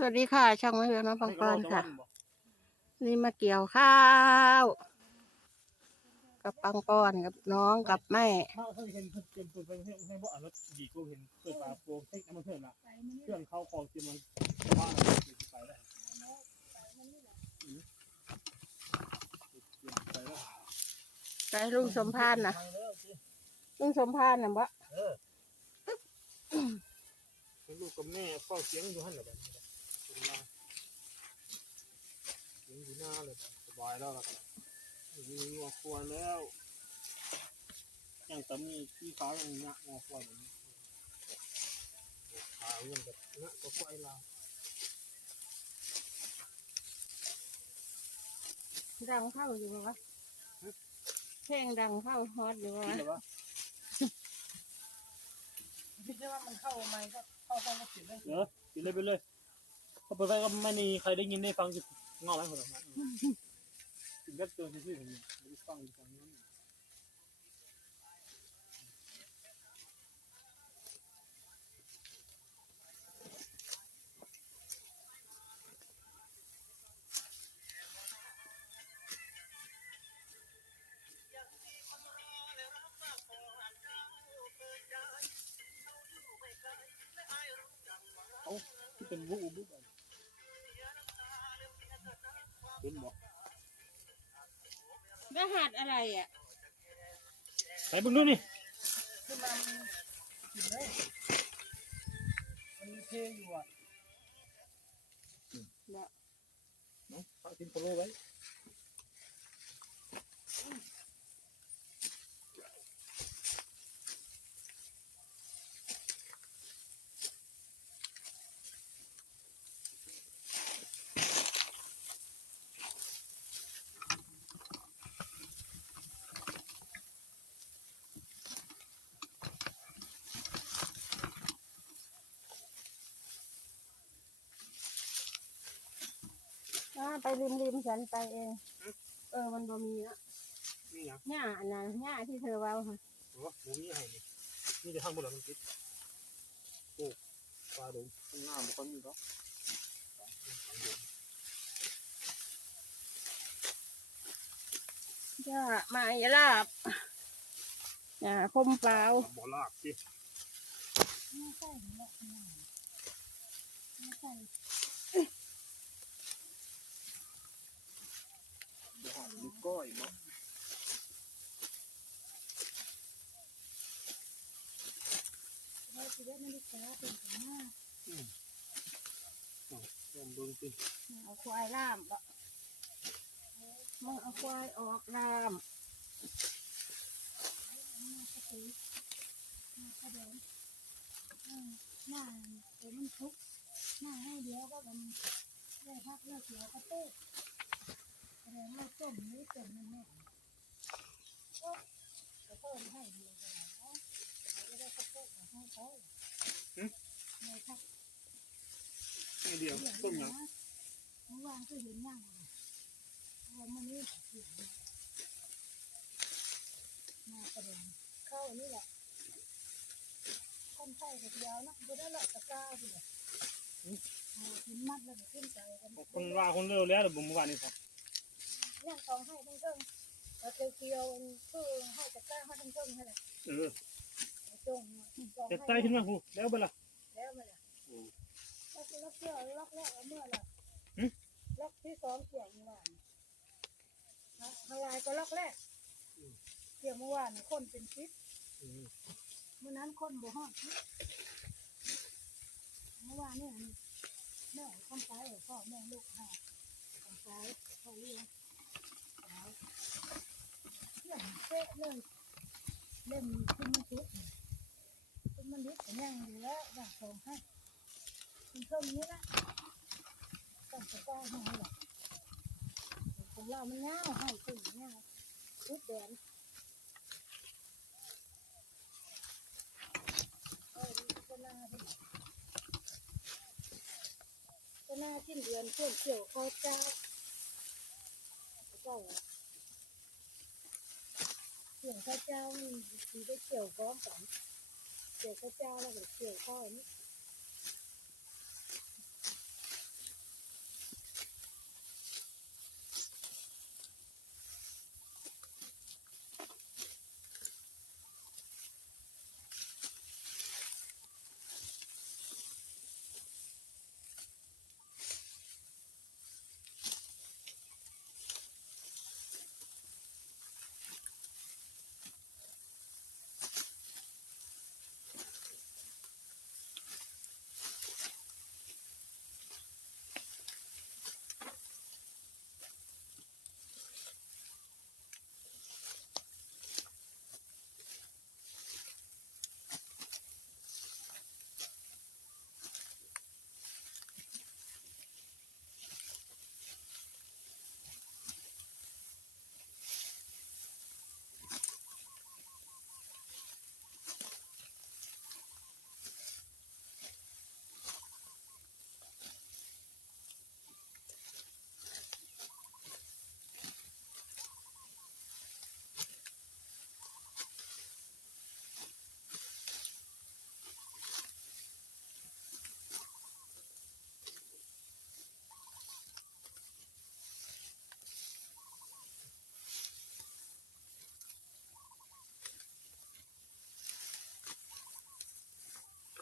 สวัสดีค่ะ ช่องมะเขือน้องปังปอนค่ะ นี่มาเกี่ยวข้าว กับปังปอนกับน้องกับแม่ถ้าเขาเห็นเพิ่นเตรียมตัวไปให้ให้บ่อะรถดีกูเห็นเปิดฝาโปรงเทคน้ำมันเพื่อนละเพื่อนเขาของเตรียมมันว่าไปได้อืมเตรียมไปแล้วใจลุงสมพานนะไปแล้วสิลุงสมพานนะบ่เออเป็นลูกกับแม่เฝ้าเสียงอยู่หั่นแหละแบบนี้แหละเป็นลา เสียงอยู่หน้าเลยสบายแล้วล่ะครับมีงัวควรแล้วยังแต่มีที่ฟ้ายังหนักงัวควรแบบนี้ขาวยังแบบหนักก็ควายลาวดังเข้าอยู่บ่วะเพลงดังเข้าฮอตอยู่บ่คิดวะเลยว่าคิดว่ามันเข้าไหมก็เข้าไปก็ปิดเลยเออปิดเลยไปเลยพอเปิดไฟก็ไม่มีใครได้ยินได้ฟังจะ งอไหมคนละนะปิดแค่ตัวซื่อๆอย่างนี้ไม่ได้ฟังอยู่ตรงนั้น รหัสอะไรอะไปเบึงดูนี่คือมันกินได้มันมีเพลงอยู่อะเอาทิ้งโปรไว้ อ่าไปริมริมฉันไปเอง เออมันบ่มีละนี่ยังหญ้าอันนั้นหญ้าที่เธอเว้าค่ะโอ้โหนี่ให้นี่นี่จะทำบนหลังมันติดโอ้ปลาดงข้างหน้ามันก็มีเนาะหญ้าไม้ลาบหญ้าคมเปล่าบ่ลากสิไม่ใช่หรอกไม่ใช่ บ่หักลูกก้อยเนาะเราจะได้นาฬิกาเป็นของหน้าลองเบิ่งสิเอาควายล่ามบ่มึงเอาควายออกล่ามหน้าก็ตีหน้าก็เดินหน้าเดี๋ยวมันทุกหน้าให้เดียวก็มันได้พักเลิกเดียวก็เต้ แสดงว่าต้มนี้ต้มนั่นแน่ก็จะต้มให้เดียวก็ได้เนาะจะได้ก็เต้ให้เขาในพักนี่เดียวต้มยังเมื่อวานก็เห็นย่างเอามันนี่มาประเด็นเข้านี่แหละคนไทยกับยาวนะดูได้ละตะกร้าไปเลยขึ้นมัดแล้วขึ้นใจกันคนว่าคนเร็วแล้วเดี๋ยวผมเมื่อวานนี้ครับ ย่างของให้ทั้งเพิ่งเราเกี่ยวเกี่ยวคือให้ตะกร้าให้ทั้งเพิ่งให้เลยเออจงจงแต่ใต้ขึ้นมาหูแล้วเบ่ล่ะแล้วมาละล็อกล็อกเกี่ยวล็อกแรกเมื่อละหึล็อกที่สองเกี่ยวเมื่อวานฮาวายก็ล็อกแรกเกี่ยวเมื่อวานคนเป็นชิปอืมเมื่อนั้นคนบ่ฮอดชิปเมื่อวานเนี่ยแม่คนตายพ่อแม่ลูกหาคนตายพ่อเลี้ยงแล้ว เป๊ะเลยเล่มขึ้นมันชุดขึ้นมันดิบแต่ยังอยู่แล้วอยากส่งให้คุณเพิ่มนี้ละต้องจะก้าวให้หรอกของเรามันง่ายให้ตึงง่ายชุดแดนเออก็น่าที่ก็น่าจิ้นเดือนเพื่อนเกี่ยวข้าวเจ้าเจ้า เกี่ยวข้าวเจ้านี่ดีได้เกี่ยวก้อนกันเกี่ยวข้าวเจ้าแล้วก็เกี่ยวข้าวนี่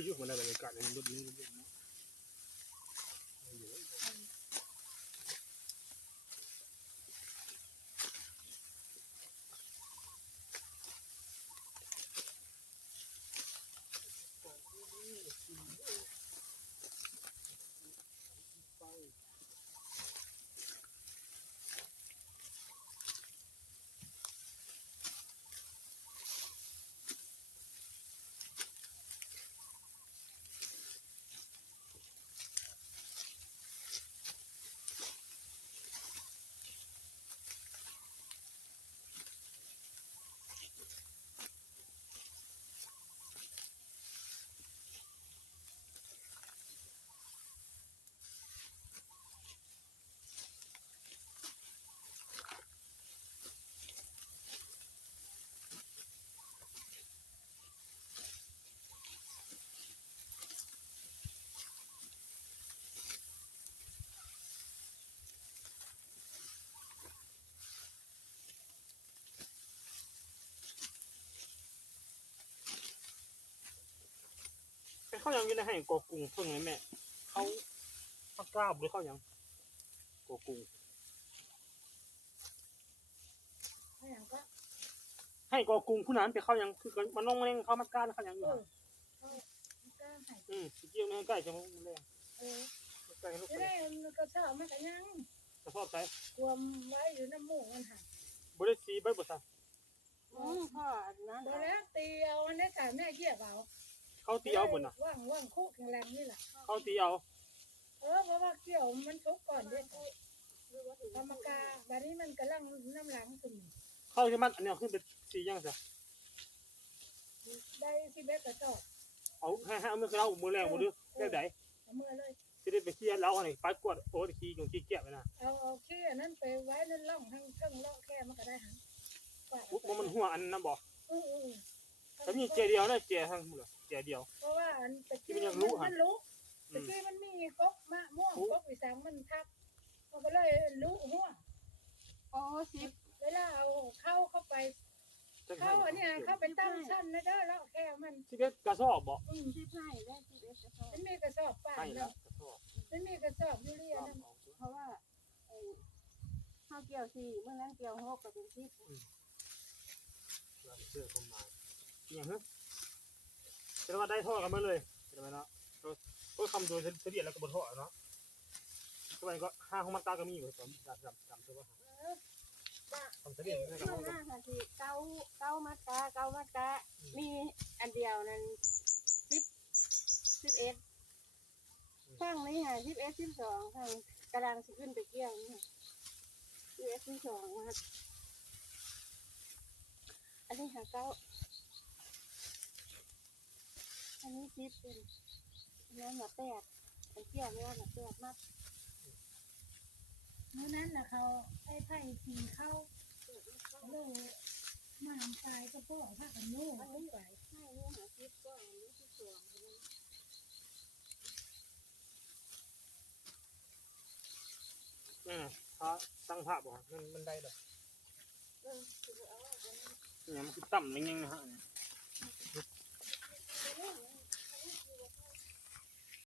คืออยู่เหมือนในบ เข้ายังอยู่ในให้กอกุ้งเพิ่งไงแม่เขาเขากล้าบหรือเข้ายังกอกุ้งถ้าอย่างก็ให้กอกุ้งผู้นั้นไปเข้ายังคือมันลงมาเองเขามากล้าเข้ายังอยู่เอฮะอเขาก็ให้อืมเกี่ยวในใกล้จะมันแรงเออใกล้ลูกจะไปได้มันก็ชอบมันก็ยังกระสอบใส่รวมไว้อยู่น้ำหมูกมันหักบริสีใบบัวซะอืมพ่ออันนั้นโดนแล้วตีเอาอันนี้ค่ะแม่เกี่ยเอา เขาตีเอาบนน่ะว่างว่างคุกแข็งแรงนี่แหละเขาตีเอา เออเพราะว่าเกี่ยวมันทุกก่อนด้วยธรรมกาแบบนี้มันกำลังน้ำหลังขึ้นเขาจะมันอันนี้ขึ้นเป็นสียังซะได้ที่เบ็ดกระจอกเอาให้ให้เอามือเรามือแรงมือดื้อได้ไหนเอามือเลยจะได้ไปเคลียร์เราอันนี้ไปกวดโอ้ยขี้ของขี้เกียจไปนะเอาเอาขี้อันนั้นไปไว้นั่นล่องทั้งเครื่องล่องแค่มันก็ได้หันกวาดปุ๊บมันหัวอันนั้นบอกอืออือ แต่มีเจเดียวนะเจทั้งหมดเลยเจเดียว เพราะว่าอันตะที่กี้มันยังรู้หันมันรู้อืตะมกี้มันมีกกมะม่วงกกอีสังมันทับมันก็เลยรู้หัวโอ้สิบเวลาเอาเข้าเข้าไปเข้าอันเนี้ยเข้าไปตั้งชั้นนะเด้อแล้วแค่มันที่เป็นกระสอบบอกอืมสิบให้ได้สิบเอ็ดจะพอมันมีกระสอบป่านใช่แล้วนะกระสอบมันมีกระสอบยูเรียกระนะสอบเพราะว่าไอ้ข้าวเกี่ยวสี่เมื่อนั้นเกี่ยวหกก็เป็นสิบเสื้อคนมา อย่างฮะจะมาได้ท่อกันมาเลยจะไปเนาะก็คำโดยเฉลี่ยแล้วก็บนท่อเนาะก็ไปก็ห้าของมันตาก็มีอยู่สองดำดำดำใช่ปะเออว่าคำเฉลี่ยนี่ก็เมื่หน้าค่ะที่เก้าเก้ามัดกาเก้ามัดกามีอันเดียวนั้นสิบสิบเอ็ดข้างนี้ค่ะสิบเอ็ดสิบสองข้างกระดังสิขึ้นไปเกี่ยวนี่สิบเอ็ดสิบสองมัดอันนี้ค่ะเก้า อันนี้สิบเป็นเนื้อหนาแปดอันเกี่ยวเนื้อหนาแปดมัดเมื่อนั้นน่ะเขาไอ้ไผ่สีเข้าเลยมาทำตายก็พ่อพากันโน่ขึ้นไปใช่เนื้อหาสิบก็อันนี้สิบสองนี่ถ้าตั้งภาพบอกมันมันได้เลยเออคือเอาไว้เนี่ยมันคือต่ำนิ่งๆนะฮะ